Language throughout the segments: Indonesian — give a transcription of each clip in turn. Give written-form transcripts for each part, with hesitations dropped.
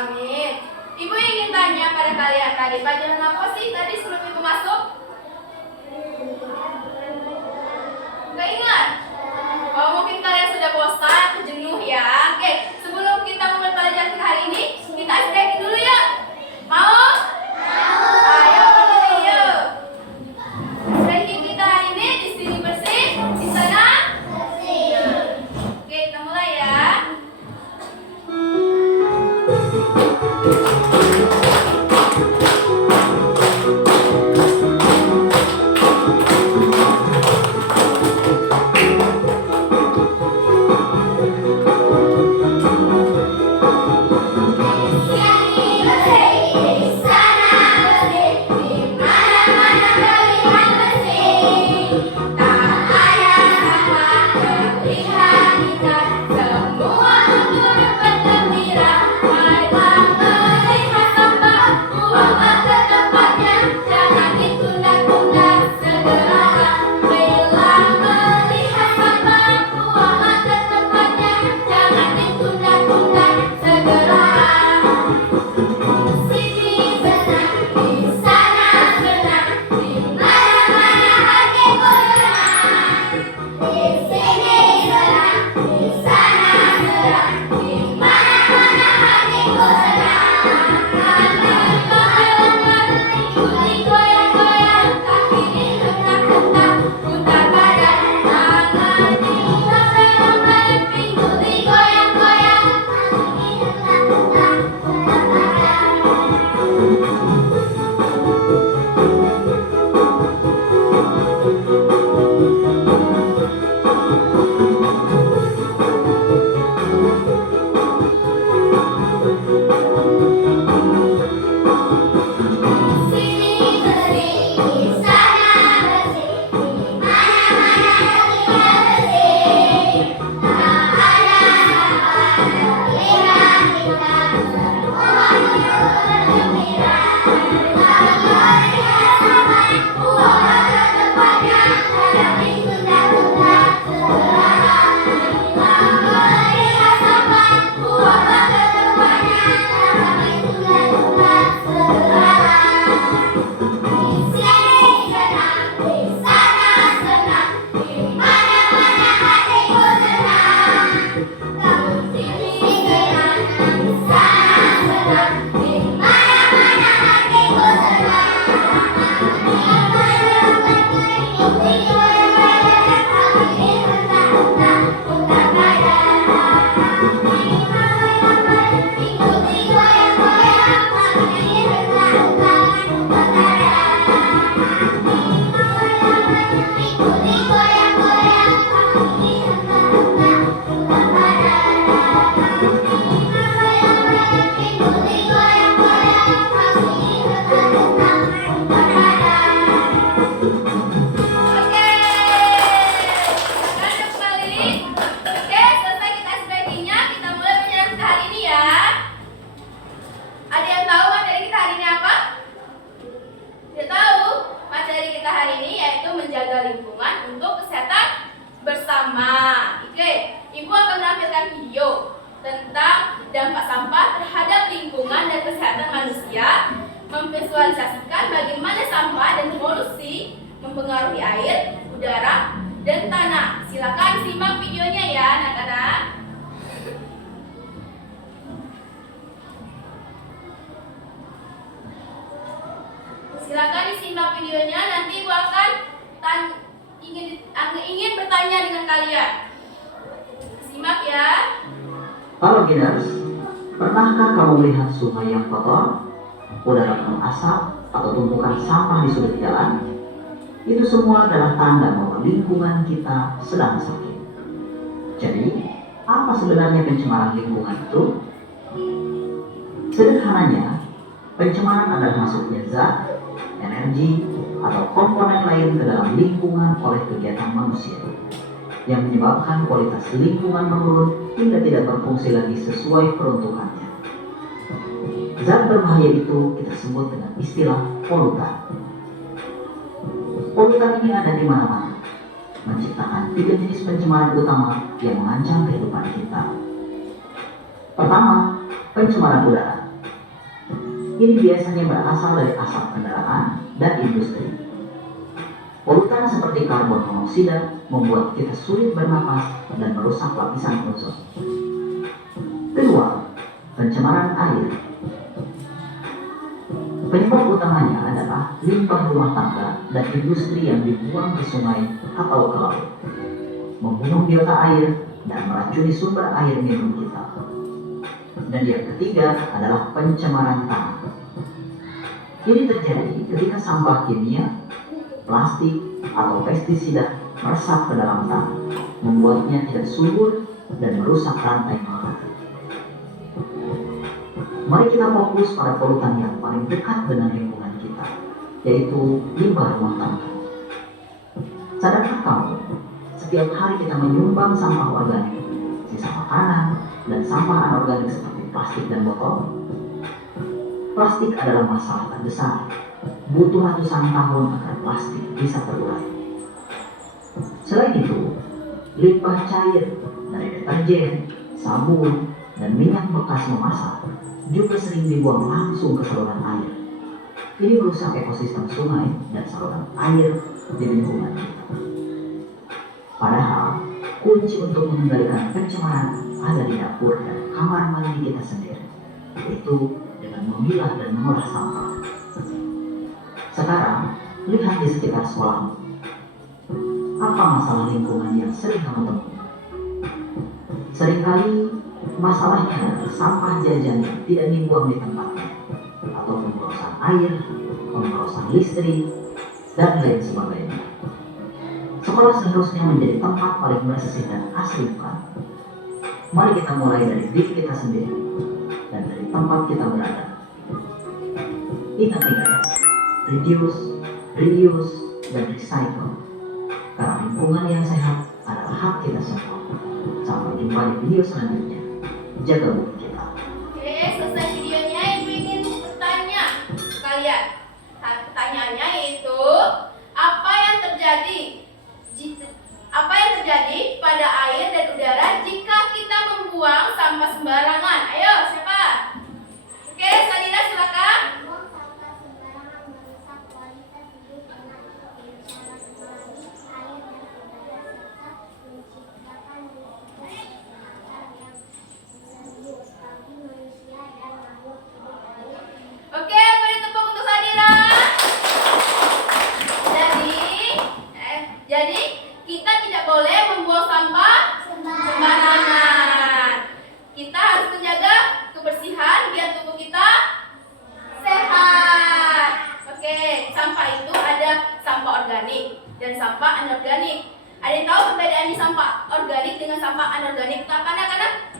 Amin. Ibu ingin tanya pada kalian tadi pelajaran apa sih tadi sebelum ibu masuk? Gak ingat? Oh, mungkin kalian sudah bosan atau jenuh ya. Oke, sebelum kita mulai pelajaran hari ini, kita ice dulu ya. Mau? Ayo berdiri yuk. Ranking kita hari ini di sini bersih, di sana bersih. Oke, kita mulai ya. Tentang dampak sampah terhadap lingkungan dan kesehatan manusia, memvisualisasikan bagaimana sampah dan polusi mempengaruhi air, udara, dan tanah. Silakan simak videonya ya anak-anak. Silakan disimak videonya, nanti Ibu akan ingin bertanya dengan kalian. Simak ya. Halo Giners, pernahkah kamu melihat sungai yang kotor, udara penuh asap, atau tumpukan sampah di sudut jalan? Itu semua adalah tanda bahwa lingkungan kita sedang sakit. Jadi, apa sebenarnya pencemaran lingkungan itu? Sederhananya, pencemaran adalah masuknya zat, energi, atau komponen lain ke dalam lingkungan oleh kegiatan manusia, yang menyebabkan kualitas lingkungan menurun hingga tidak berfungsi lagi sesuai peruntukannya. Zat berbahaya itu kita sebut dengan istilah polutan. Polutan ini ada di mana-mana, menciptakan 3 jenis pencemaran utama yang mengancam kehidupan kita. Pertama, pencemaran udara. Ini biasanya berasal dari asap kendaraan dan industri. Polutan seperti karbon monoksida membuat kita sulit bernapas dan merusak lapisan ozon. Kedua, pencemaran air. Penyebab utamanya adalah limbah rumah tangga dan industri yang dibuang ke sungai atau ke laut, membunuh biota air dan meracuni sumber air minum kita. Dan yang ketiga adalah pencemaran tanah. Ini terjadi ketika sampah kimia, plastik, atau pestisida meresap ke dalam tanah, membuatnya tidak subur dan merusak rantai makanan. Mari kita fokus pada polutan yang paling dekat dengan lingkungan kita, yaitu limbah rumah tangga. Sadarkah kamu, setiap hari kita menyumbang sampah organik, sisa makanan, dan sampah anorganik seperti plastik dan botol? Plastik adalah masalah terbesar. Butuh ratusan tahun agar plastik bisa terurai. Selain itu, limbah cair dari deterjen, sabun, dan minyak bekas memasak juga sering dibuang langsung ke saluran air. Ini merusak ekosistem sungai dan saluran air di lingkungan kita. Padahal, kunci untuk mengendalikan pencemaran ada di dapur dan kamar mandi kita sendiri, yaitu dengan memilah dan mengolah sampah. Sekarang, lihat di sekitar sekolahmu. Apa masalah lingkungan yang sering kamu temui? Seringkali masalahnya adalah sampah jajan yang tidak dibuang di tempatnya, atau pemborosan air, pemborosan listrik, dan lain sebagainya. Sekolah seharusnya menjadi tempat paling bersih dan asri, bukan? Mari kita mulai dari diri kita sendiri dan dari tempat kita berada. Ingat 3 S: reduce, reuse, dan recycle. Karena lingkungan yang sehat adalah hak kita semua. Sampai jumpa di video selanjutnya. Jaga bumi kita. Oke, selesai videonya. Ibu ingin bertanya ke kalian. Pertanyaannya yaitu, apa yang terjadi pada air dan udara jika kita membuang sampah sembarangan? Ayo, siapa? Oke, Sadira silakan. Buang sampah sembarangan merusak kualitas hidup dengan bencana tsunami, air dan udara serta menciptakan risiko kesehatan yang serius bagi manusia dan makhluk hidup lain. Oke, beri tepuk untuk Sadira. Jadi kita tidak boleh membuang sampah sembarangan. Kita harus menjaga kebersihan biar tubuh kita sehat. Oke, sampah itu ada sampah organik dan sampah anorganik. Ada yang tahu perbedaannya sampah organik dengan sampah anorganik itu apa, anak-anak?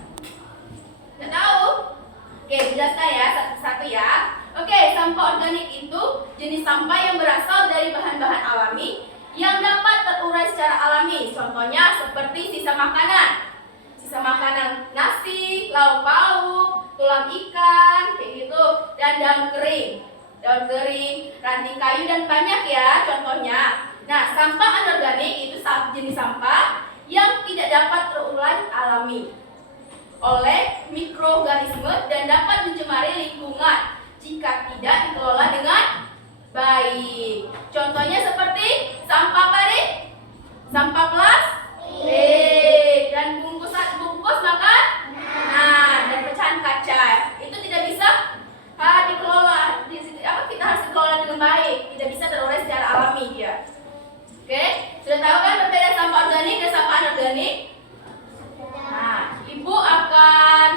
Nggak tahu? Oke, jelaskan ya satu-satu ya. Oke, sampah organik itu jenis sampah yang berasal dari bahan-bahan alami yang dapat terurai secara alami. Contohnya seperti sisa makanan. Sisa makanan nasi, lauk pauk, tulang ikan, kayak gitu, dan daun kering, ranting kayu dan banyak ya contohnya. Nah, sampah anorganik itu jenis sampah yang tidak dapat terurai alami oleh mikroorganisme dan dapat mencemari lingkungan jika tidak dikelola dengan baik. Contohnya seperti sampah plastik, sampah plastik, dan bungkus makan, dan pecahan kaca. Itu tidak bisa dikelola. Kita harus dikelola dengan baik. Tidak bisa terurai secara alami dia. Oke, sudah tahu kan perbedaan sampah organik dan sampah anorganik? Nah, Ibu akan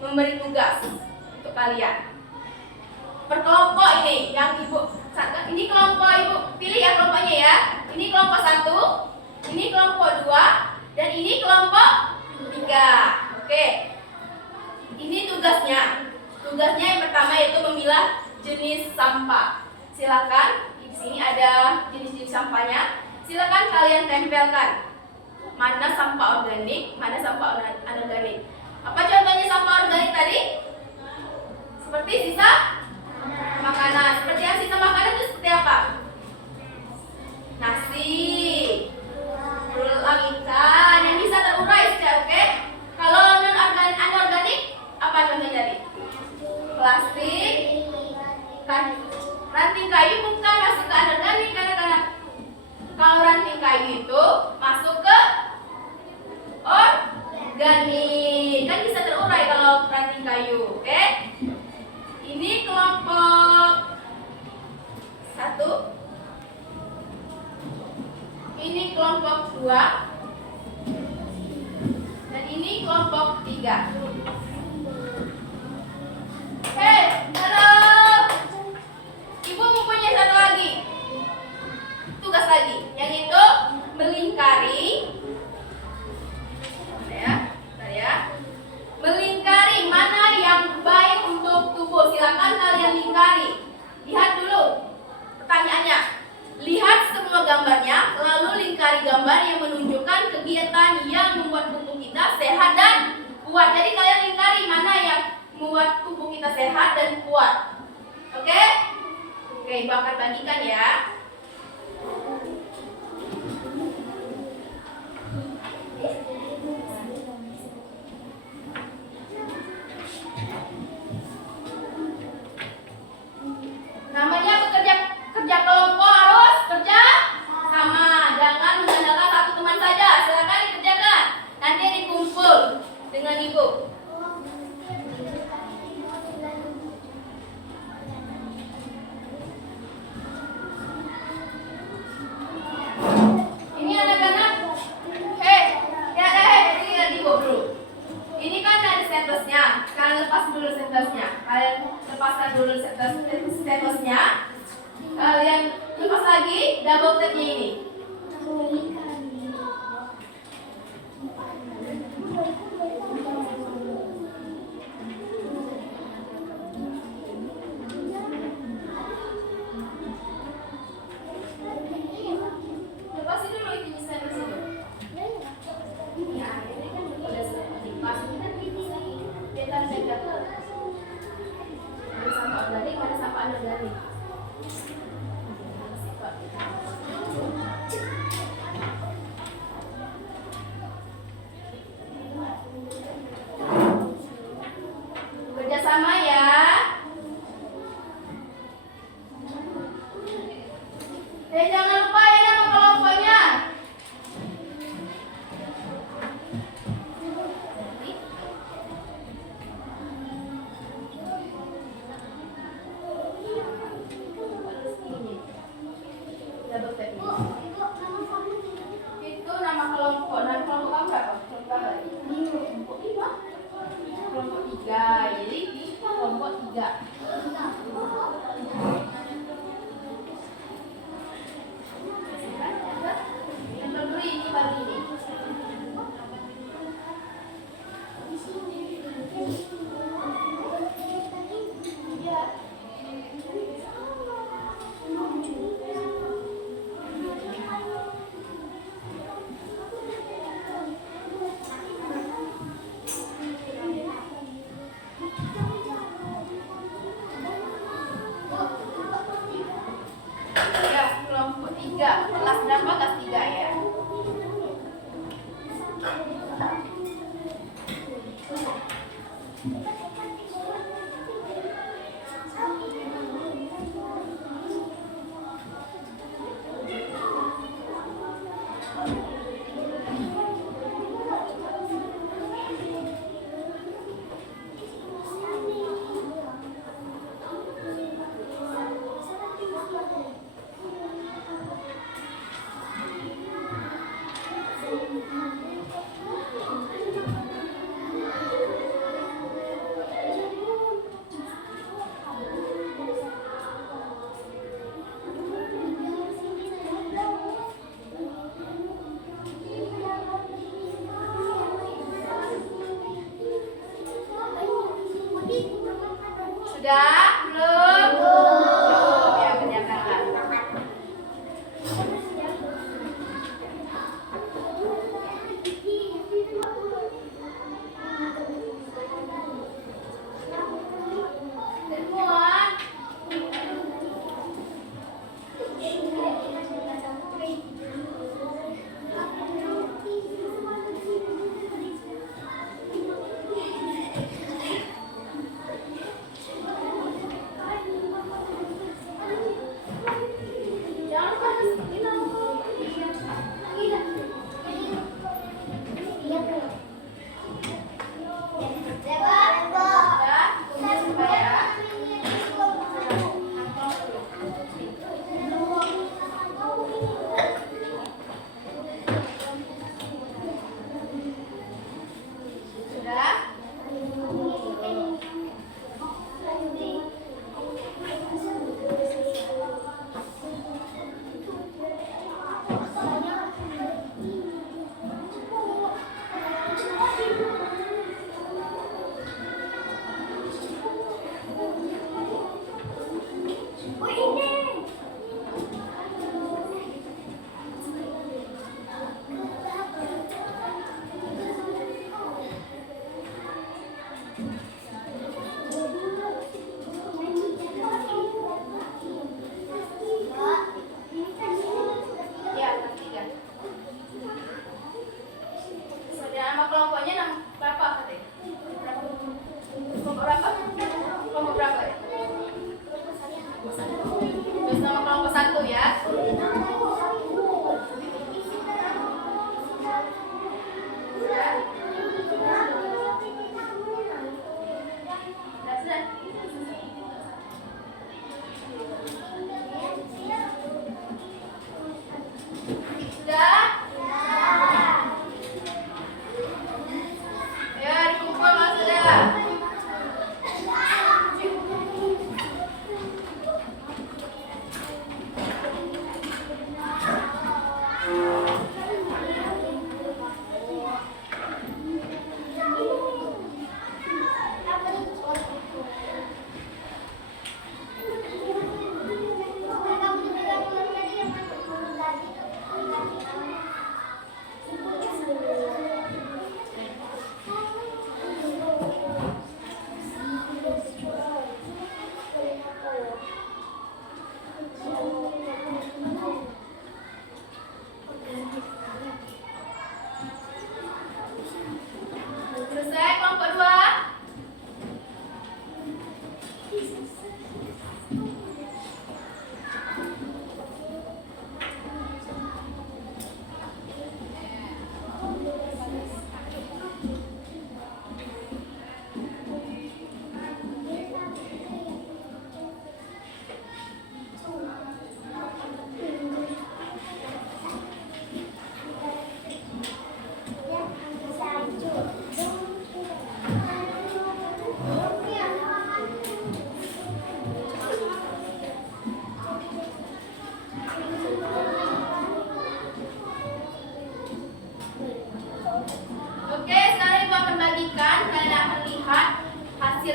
memberi tugas untuk kalian. Berkelompok ini yang ini kelompok Ibu pilih ya kelompoknya ya. Ini kelompok 1, ini kelompok 2, dan ini kelompok 3. Oke. Ini tugasnya. Tugasnya yang pertama yaitu memilah jenis sampah. Silakan, di sini ada jenis-jenis sampahnya. Silakan kalian tempelkan. Mana sampah organik, mana sampah anorganik. Apa contohnya sampah organik tadi? Seperti sisa makanan. Seperti yang sisa makanan itu seperti apa? Nasi, tulang ikan yang bisa terurai saja, oke? Kalau anorganik, apa contohnya tadi? Plastik, Lihat dulu pertanyaannya. Lihat semua gambarnya, lalu lingkari gambar yang menunjukkan kegiatan yang membuat tubuh kita sehat dan kuat. Jadi kalian lingkari mana yang membuat tubuh kita sehat dan kuat. Oke? Oke, Ibu akan bagikan ya. Namanya kerja kelompok harus kerja sama. Jangan mengandalkan satu teman saja. Silakan dikerjakan. Nanti dikumpul dengan Ibu. Ini anak-anak. Ini lihat Ibu dulu. Ini kan ada stempelnya. Kalian lepas dulu stempelnya. Kalian lepaskan dulu stempelnya. Kalian lepas lagi double tape-nya ini. Lepasin dulu itu stempel situ. Ya, ini kan udah lepas. Ini kan bisa kita jaga. Ada sampah organik, ada sampah anorganik. Kerjasama ya. Jangan lupa ya nama kelompoknya. Double tap. Itu nama kelompok. Nama kelompok kamu berapa? Kelompok 5. Kelompok 3. Jadi di kelompok 3. Yang berdua ini baru ini. Ya, kelompok 3. Kelas berapa? Kelas 3 ya. Sudah? Belum? Belum. Ya, kerjakan. Semua.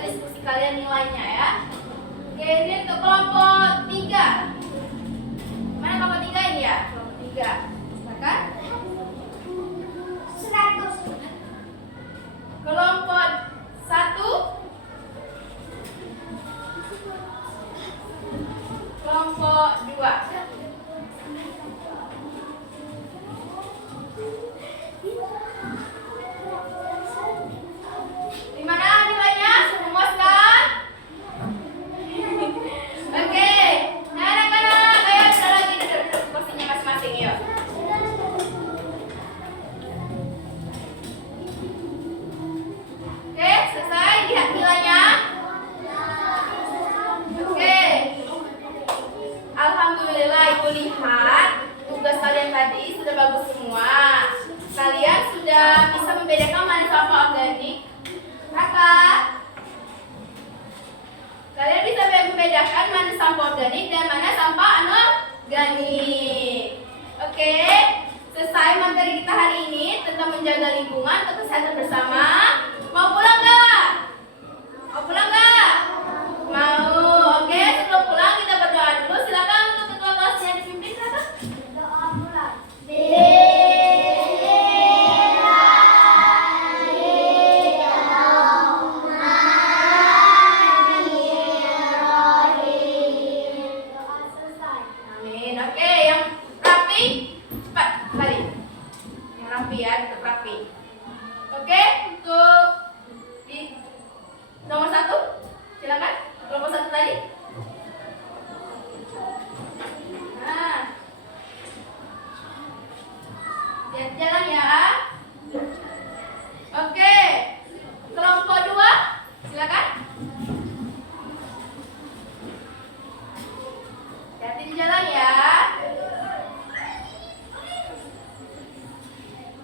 diskusi kalian nilainya ya. Oke, ini untuk kelompok 3. Mana kelompok 3 ini ya? Kelompok 3. Silakan. 100. Kelompok 1. Kelompok 2. Gimana nilainya? Memuaskan? Oke. Nah, anak-anak, ayo kita lagi duduk di kursinya masing-masing yuk. Oke, selesai lihat nilainya. Oke. Alhamdulillah Ibu lihat tugas kalian tadi sudah bagus semua. Kalian sudah bisa membedakan mana sampah organik. Kakak, kalian bisa membedakan mana sampah organik dan mana sampah anorganik. Oke, selesai materi kita hari ini tentang menjaga lingkungan untuk kesehatan bersama. Mau pulang nggak? Mau pulang nggak? Mau. Oke, sebelum pulang kita berdoa dulu. Silakan untuk ketua kelasnya dipimpin, silakan. Doa pulang. Doa selesai. Amin. Oke, yang rapi cepat balik. Yang rapi ya, tetap rapi. Oke, untuk di nomor 1 silakan. Kelompok 1 tadi. Nah, lihat jalan ya. Oke, kelompok 2 silakan. Hati di jalan ya.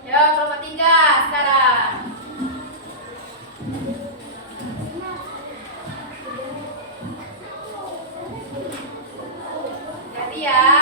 Yo, kelompok 3 sekarang. Hati ya.